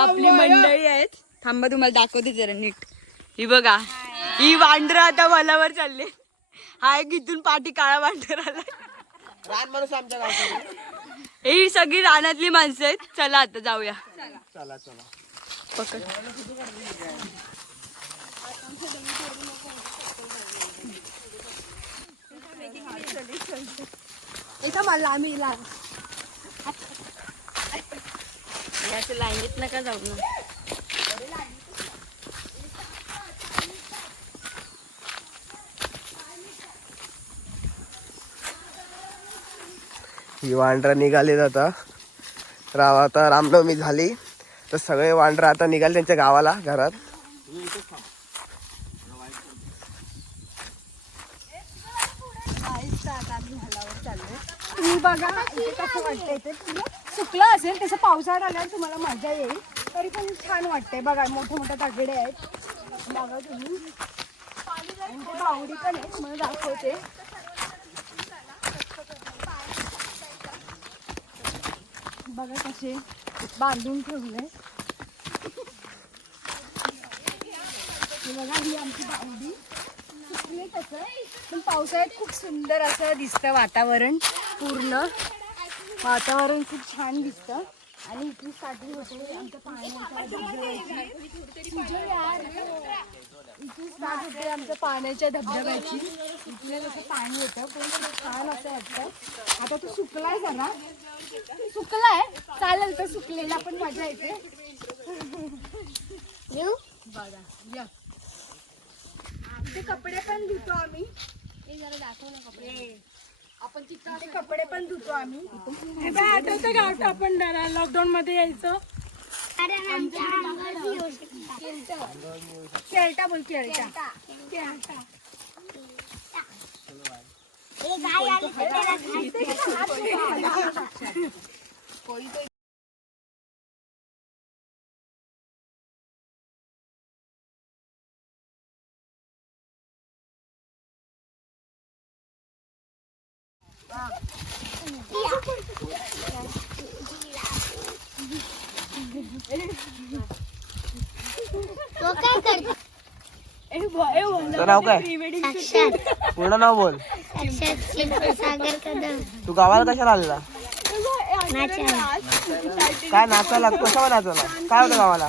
आपली मंडळी आहेत. थांबा तुम्हाला दाखवते जरा नीट. ही बघा. ही वांढर आता वलावर चालले. हा एक इथून पाठी काळा वांढर आला. ही सगळी रानातली माणसं आहेत. चला आता जाऊया. चला चला. पकड. मला आम्ही ला लाईनीत नका जाऊ ना. ही वांढरा निघाली आता. राव आता रामनवमी झाली. तर सगळे वांढरा आता निघाले त्यांच्या गावाला घरात. तुम्ही बघा इथे कसं वाटतंय ते. पूर्ण सुकलं असेल तसं पावसाळ्यात आल्यावर तुम्हाला मजा येईल. तरी पण छान वाटतंय. बघा मोठे मोठे तागडे आहेत. बघा तुम्ही. आणि ते बावडी पण आहे तुम्हाला दाखवते. बघा कसे बांधून ठेवले. बघा ही आमची बावडी. कसं तसं. पण पावसाळ्यात खूप सुंदर असं दिसतं वातावरण. पूर्ण वातावरण खूप छान दिसतं. आणि इथली साठी होते पाण्याच्या स्टार्ट होते आमच्या पाण्याच्या धबधब्याची इथले जसं पाणी येतं. पण खूप छान असं वाटतं. आता तो सुकलाय जरा. सुकलाय? चालेल तर सुकलेला पण मजा येते. येऊ? बघा या. ते कपडे पण धुतो आम्ही. जरा दाखव ना कपडे. आपण तिथं कपडे पण धुतो आम्ही. आठवतं का आपण लॉकडाऊन मध्ये यायचं. केळटा बोल केळटा तुझं नाव काय? पूर्ण नाव बोल. सागर कदम. तू गावाला कशाला आलेला? नाचा काय नाचायला? कशावर नाचवला काय होतं गावाला?